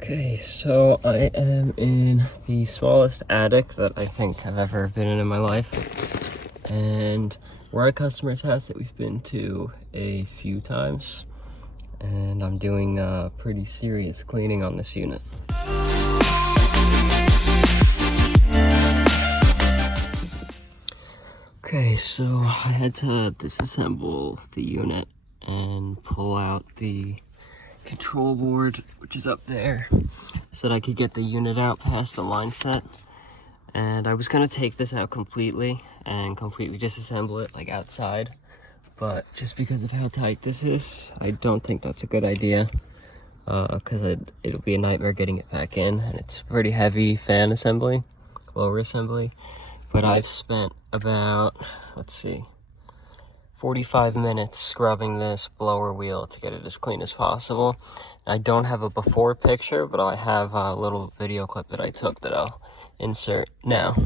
Okay, so I am in the smallest attic that I think I've ever been in my life. And we're at a customer's house that we've been to a few times. And I'm doing pretty serious cleaning on this unit. Okay, so I had to disassemble the unit and pull out the control board, which is up there, so that I could get the unit out past the line set. And I was gonna take this out completely and completely disassemble it like outside, but just because of how tight this is, I don't think that's a good idea, because it'll be a nightmare getting it back in, and it's pretty heavy fan assembly, lower assembly. But I've spent about, let's see, 45 minutes scrubbing this blower wheel to get it as clean as possible. I don't have a before picture, but I have a little video clip that I took that I'll insert now.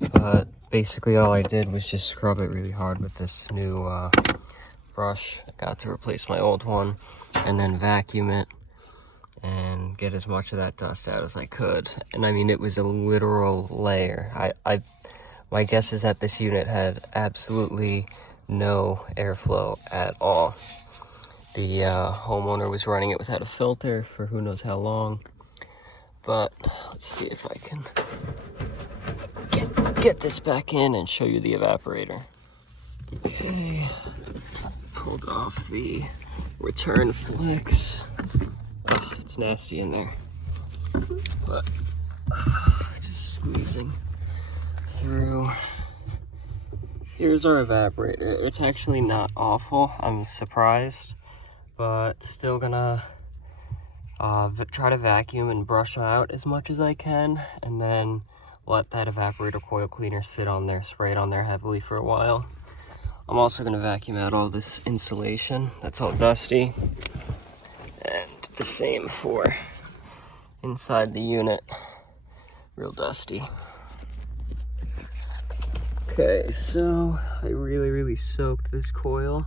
But basically all I did was just scrub it really hard with this new brush. I got to replace my old one, and then vacuum it and get as much of that dust out as I could. And I mean, it was a literal layer. My guess is that this unit had absolutely no airflow at all. The homeowner was running it without a filter for who knows how long. But let's see if I can get this back in and show you the evaporator. Okay, pulled off the return flex. Oh, it's nasty in there, but just squeezing through. Here's our evaporator. It's actually not awful. I'm surprised, but still gonna try to vacuum and brush out as much as I can, and then let that evaporator coil cleaner sit on there, spray it on there heavily for a while. I'm also gonna vacuum out all this insulation that's all dusty, and the same for inside the unit, real dusty. Okay, so I really soaked this coil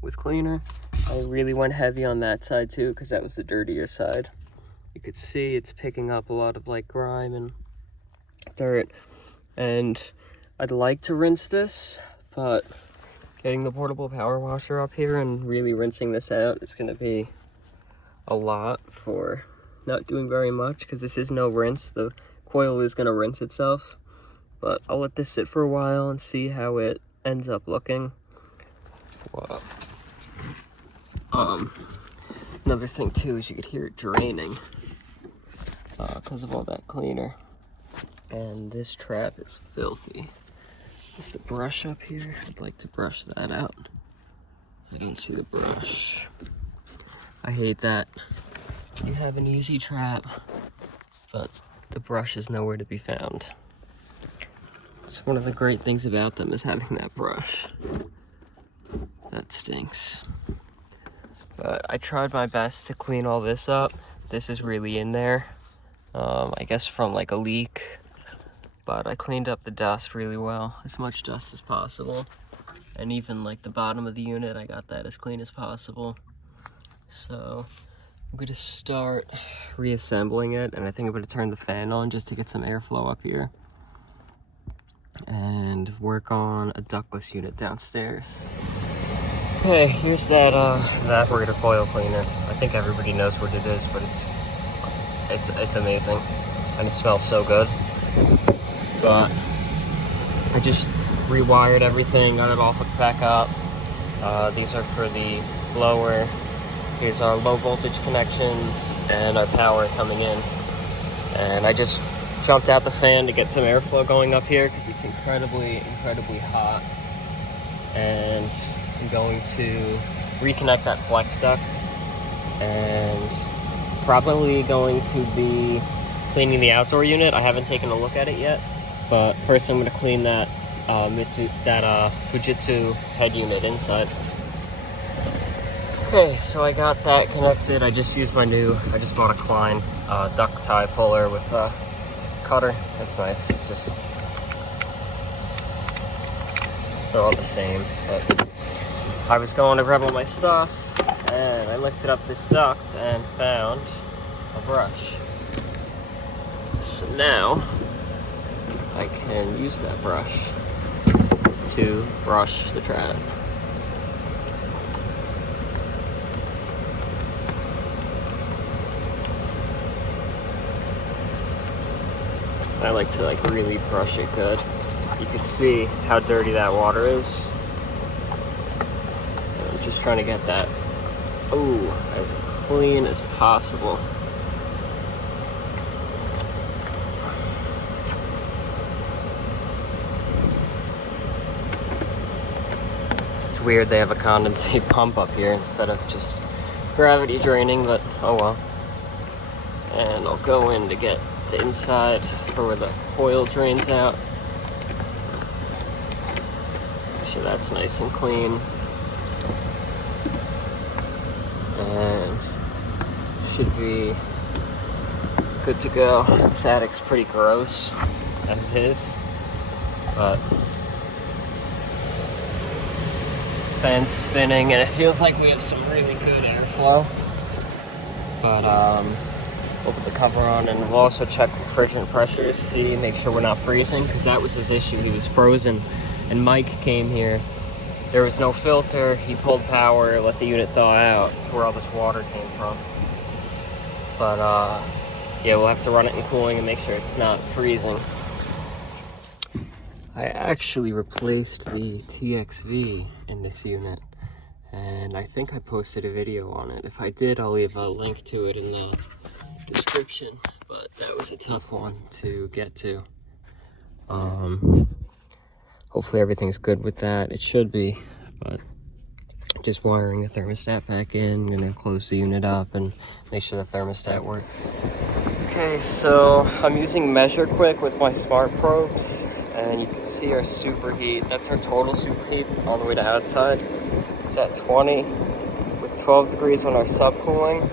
with cleaner. I really went heavy on that side too, because that was the dirtier side. You could see it's picking up a lot of like grime and dirt, and I'd like to rinse this, but getting the portable power washer up here and really rinsing this out is going to be a lot for not doing very much, because this is no rinse. The coil is going to rinse itself, but I'll let this sit for a while and see how it ends up looking. Wow. Another thing too is you could hear it draining because of all that cleaner. And this trap is filthy. Is the brush up here? I'd like to brush that out. I don't see the brush. I hate that. You have an easy trap, but the brush is nowhere to be found. It's one of the great things about them is having that brush. That stinks. But I tried my best to clean all this up. This is really in there. I guess from like a leak. But I cleaned up the dust really well, as much dust as possible. And even like the bottom of the unit, I got that as clean as possible. So I'm gonna start reassembling it, and I think I'm gonna turn the fan on just to get some airflow up here. And work on a ductless unit downstairs. Okay, here's that evaporator coil cleaner. I think everybody knows what it is, but it's amazing, and it smells so good. But I just rewired everything, got it all hooked back up. These are for the blower. Here's our low voltage connections and our power coming in. And I just jumped out the fan to get some airflow going up here because it's incredibly hot. And I'm going to reconnect that flex duct, and probably going to be cleaning the outdoor unit. I haven't taken a look at it yet, but first I'm going to clean that Fujitsu head unit inside. Okay, so I got that connected. I just bought a Klein duct tie puller with a cutter. That's nice. It's just they're all the same. But I was going to grab all my stuff, and I lifted up this duct and found a brush. So now I can use that brush to brush the trap. I like to really brush it good. You can see how dirty that water is. I'm just trying to get that, as clean as possible. It's weird they have a condensate pump up here instead of just gravity draining, but oh well. And I'll go in to get the inside for where the oil drains out. Make sure that's nice and clean. And should be good to go. This attic's pretty gross as is, but fan's spinning and it feels like we have some really good airflow. But we'll put the cover on, and we'll also check refrigerant pressures, make sure we're not freezing, because that was his issue. He was frozen, and Mike came here. There was no filter. He pulled power, let the unit thaw out. That's where all this water came from. But yeah, we'll have to run it in cooling and make sure it's not freezing. I actually replaced the TXV in this unit, and I think I posted a video on it. If I did, I'll leave a link to it in the description, but that was a tough one to get to. Hopefully everything's good with that. It should be, but just wiring the thermostat back in. I'm gonna close the unit up and make sure the thermostat works. Okay, so I'm using Measure Quick with my smart probes, and you can see our superheat. That's our total superheat all the way to outside. It's at 20 with 12 degrees on our subcooling,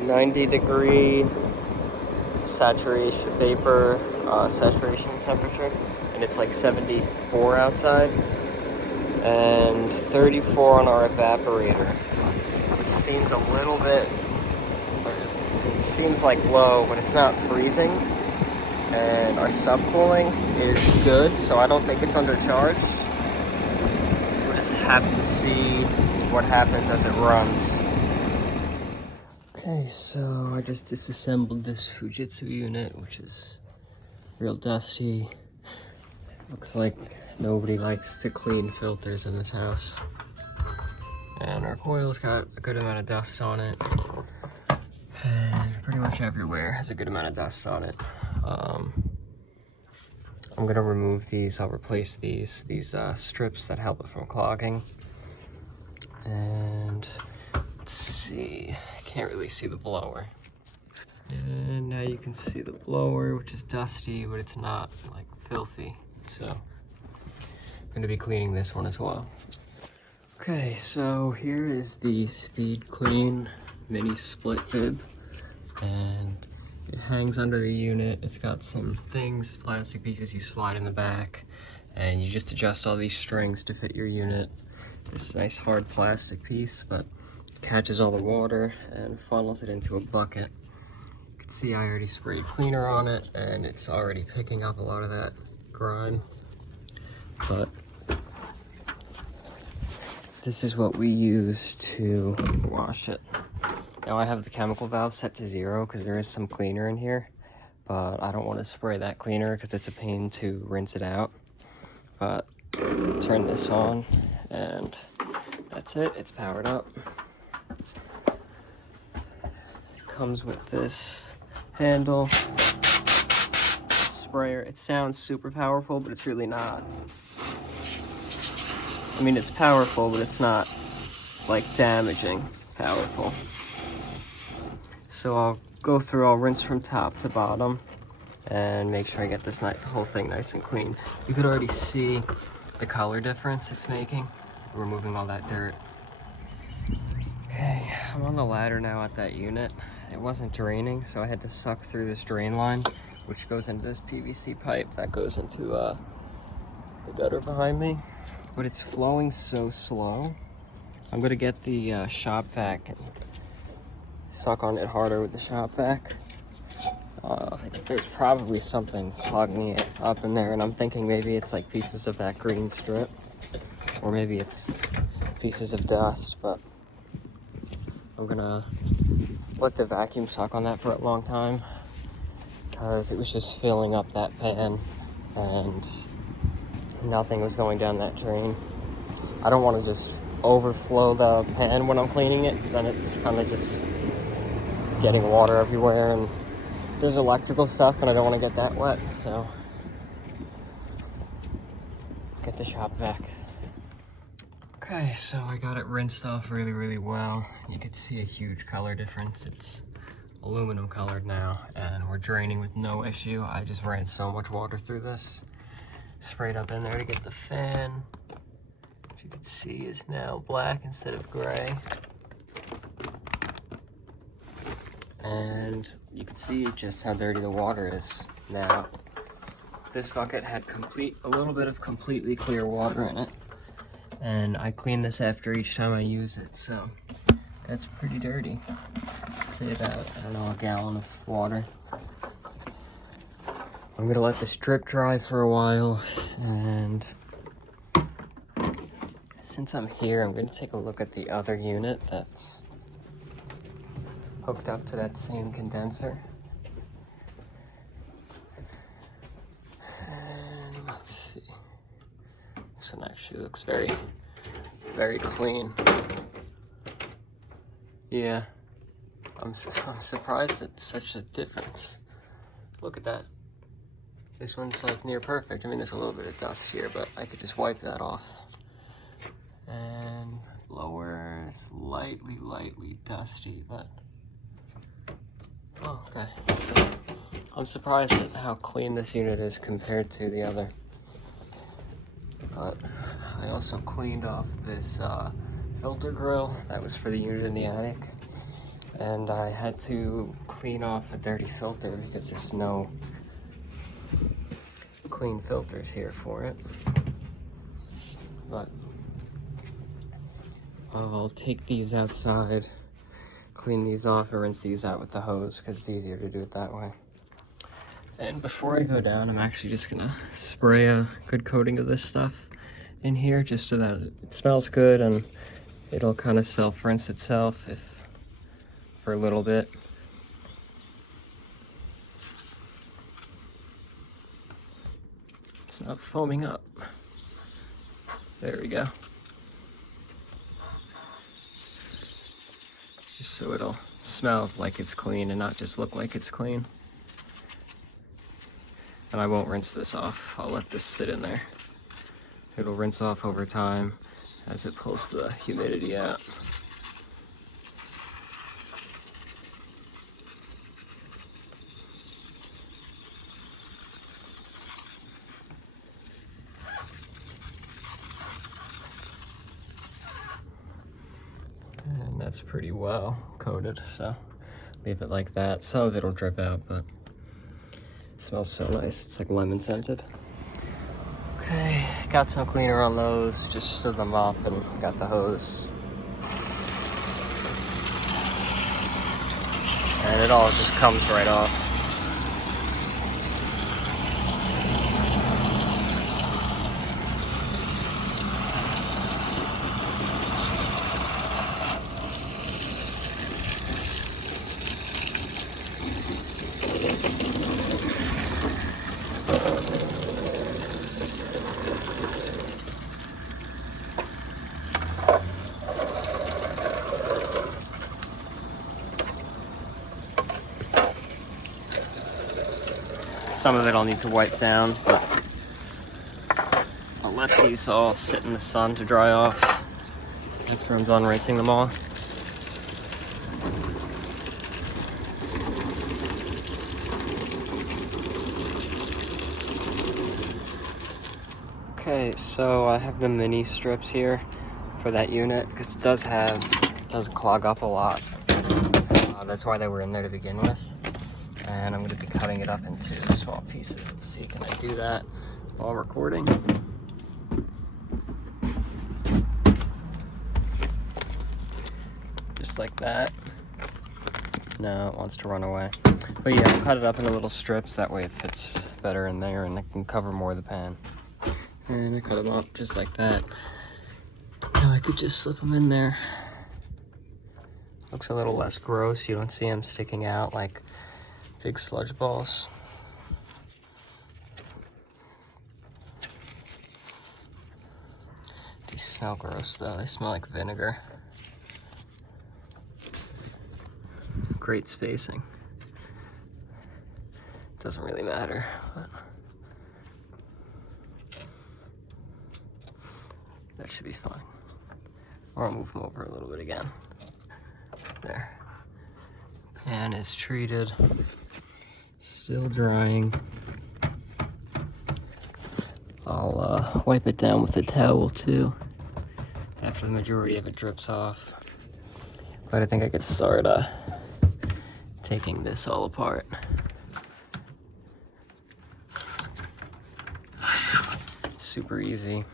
90-degree saturation vapor saturation temperature, and it's like 74 outside, and 34 on our evaporator, which seems a little bit, it seems like low, but it's not freezing. And our subcooling is good, so I don't think it's undercharged. We'll just have to see what happens as it runs. Okay, so I just disassembled this Fujitsu unit, which is real dusty. Looks like nobody likes to clean filters in this house. And our coil's got a good amount of dust on it. And pretty much everywhere has a good amount of dust on it. I'm gonna remove these. I'll replace these strips that help it from clogging. And let's see, I can't really see the blower. And now you can see the blower, which is dusty, but it's not like filthy. So I'm gonna be cleaning this one as well. Okay, so here is the Speed Clean mini split bib, and it hangs under the unit. It's got some things, plastic pieces you slide in the back, and you just adjust all these strings to fit your unit. This nice hard plastic piece, but it catches all the water and funnels it into a bucket. You can see I already sprayed cleaner on it, and it's already picking up a lot of that grime. But this is what we use to wash it. Now I have the chemical valve set to 0 because there is some cleaner in here, but I don't want to spray that cleaner because it's a pain to rinse it out. But turn this on, and that's it. It's powered up. It comes with this handle, sprayer. It sounds super powerful, but it's really not. I mean, it's powerful, but it's not like damaging powerful. So I'll go through, I'll rinse from top to bottom and make sure I get this the whole thing nice and clean. You could already see the color difference it's making, removing all that dirt. Okay, I'm on the ladder now at that unit. It wasn't draining, so I had to suck through this drain line, which goes into this PVC pipe that goes into the gutter behind me. but it's flowing so slow. I'm gonna get the shop vac and suck on it harder with the shop vac. There's probably something clogging it up in there, and I'm thinking maybe it's like pieces of that green strip, or maybe it's pieces of dust, but I'm gonna let the vacuum suck on that for a long time, because it was just filling up that pan and nothing was going down that drain. I don't want to just overflow the pan when I'm cleaning it, because then it's kind of just getting water everywhere, and there's electrical stuff and I don't want to get that wet, so get the shop vac. Okay, so I got it rinsed off really, really well. You can see a huge color difference. It's aluminum colored now, and we're draining with no issue. I just ran so much water through this, sprayed up in there to get the fan, which you can see is now black instead of gray. And you can see just how dirty the water is now. This bucket had a little bit of completely clear water in it, and I clean this after each time I use it, so that's pretty dirty. I'd say about, I don't know, a gallon of water. I'm gonna let this drip dry for a while, and since I'm here, I'm gonna take a look at the other unit that's hooked up to that same condenser. And let's see. This one actually looks very, very clean. Yeah, I'm surprised at such a difference. Look at that. This one's like near perfect. I mean, there's a little bit of dust here, but I could just wipe that off. And lower is lightly dusty, but oh, okay. So I'm surprised at how clean this unit is compared to the other. But I also cleaned off this filter grill that was for the unit in the attic, and I had to clean off a dirty filter because there's no clean filters here for it. But I'll take these outside, clean these off, and rinse these out with the hose because it's easier to do it that way. And before I go down, I'm actually just gonna spray a good coating of this stuff in here just so that it smells good and it'll kind of self-rinse itself for a little bit. It's not foaming up. There we go. Just so it'll smell like it's clean and not just look like it's clean. And I won't rinse this off. I'll let this sit in there. It'll rinse off over time as it pulls the humidity out. And that's pretty well coated, so leave it like that. Some of it'll drip out, but it smells so nice. It's like lemon scented. Okay, got some cleaner on those, just stood them up and got the hose. And it all just comes right off. Some of it I'll need to wipe down, but I'll let these all sit in the sun to dry off after I'm done rinsing them all. Okay, so I have the mini strips here for that unit because it does clog up a lot. That's why they were in there to begin with. And I'm going to be cutting it up into small pieces. Let's see, can I do that while recording? just like that. No, it wants to run away. But yeah, I'll cut it up into little strips. That way it fits better in there and I can cover more of the pan. And I cut them up just like that. Now I could just slip them in there. Looks a little less gross. You don't see them sticking out like big sludge balls. These smell gross though. They smell like vinegar. Great spacing. Doesn't really matter, but that should be fine. Or I'll move them over a little bit again. There. Pan is treated. Still drying. I'll wipe it down with a towel too after the majority of it drips off. But I think I could start taking this all apart. It's super easy.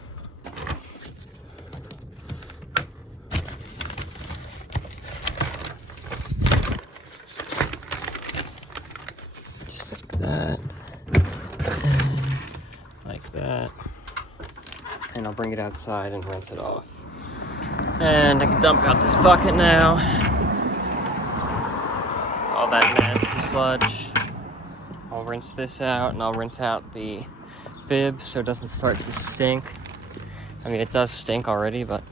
Just like that. And like that. And I'll bring it outside and rinse it off. And I can dump out this bucket now. All that nasty sludge. I'll rinse this out and I'll rinse out the bib so it doesn't start to stink. I mean, it does stink already, but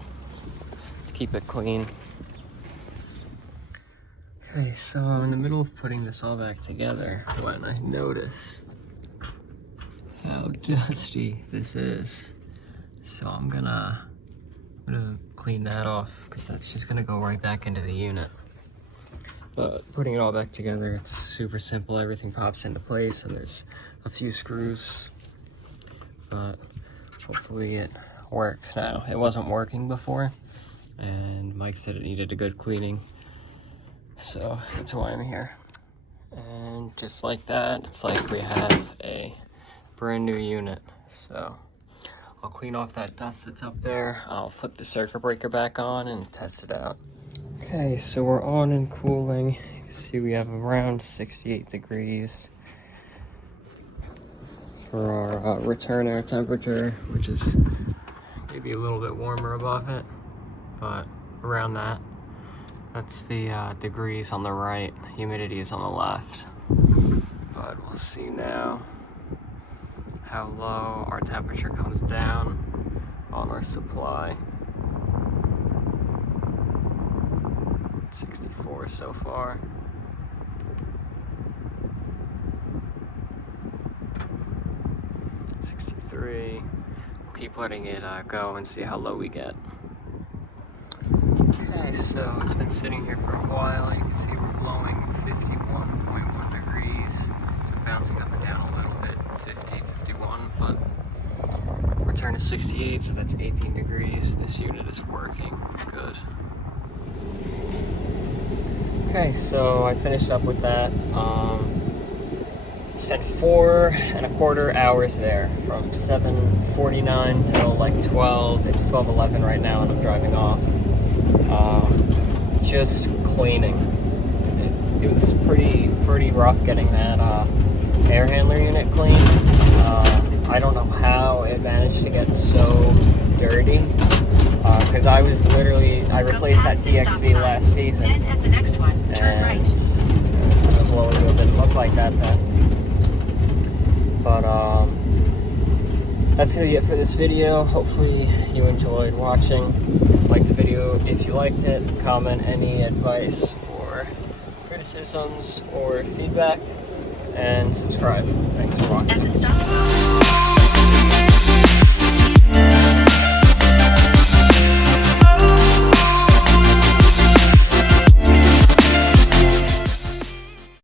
to keep it clean. Okay, so I'm in the middle of putting this all back together when I notice how dusty this is. So I'm gonna clean that off because that's just gonna go right back into the unit. But putting it all back together, it's super simple. Everything pops into place and there's a few screws, but hopefully it works now. It wasn't working before and Mike said it needed a good cleaning. So that's why I'm here. And just like that, it's like we have a brand new unit. So I'll clean off that dust that's up there. I'll flip the circuit breaker back on and test it out. Okay, so we're on and cooling. You can see we have around 68 degrees for our return air temperature, which is maybe a little bit warmer above it, but around that. That's the degrees on the right, humidity is on the left. But we'll see now how low our temperature comes down on our supply. 64 so far. 63. We'll keep letting it go and see how low we get. Okay, so it's been sitting here for a while. You can see we're blowing 51.1 degrees. So bouncing up and down a little bit, 50, 51, but return to 68, so that's 18 degrees. This unit is working good. Okay, so I finished up with that. Spent 4.25 hours there from 7:49 till like 12. It's 12:11 right now and I'm driving off. Just cleaning. It was pretty rough getting that air handler unit clean. I don't know how it managed to get so dirty. Because I replaced that TXV last season. Then at the next one, turn right. The blower wheel didn't look like that then. But that's gonna be it for this video. Hopefully you enjoyed watching. Like the video if you liked it. Comment any advice or criticisms or feedback, and subscribe. Thanks for watching. At the stop.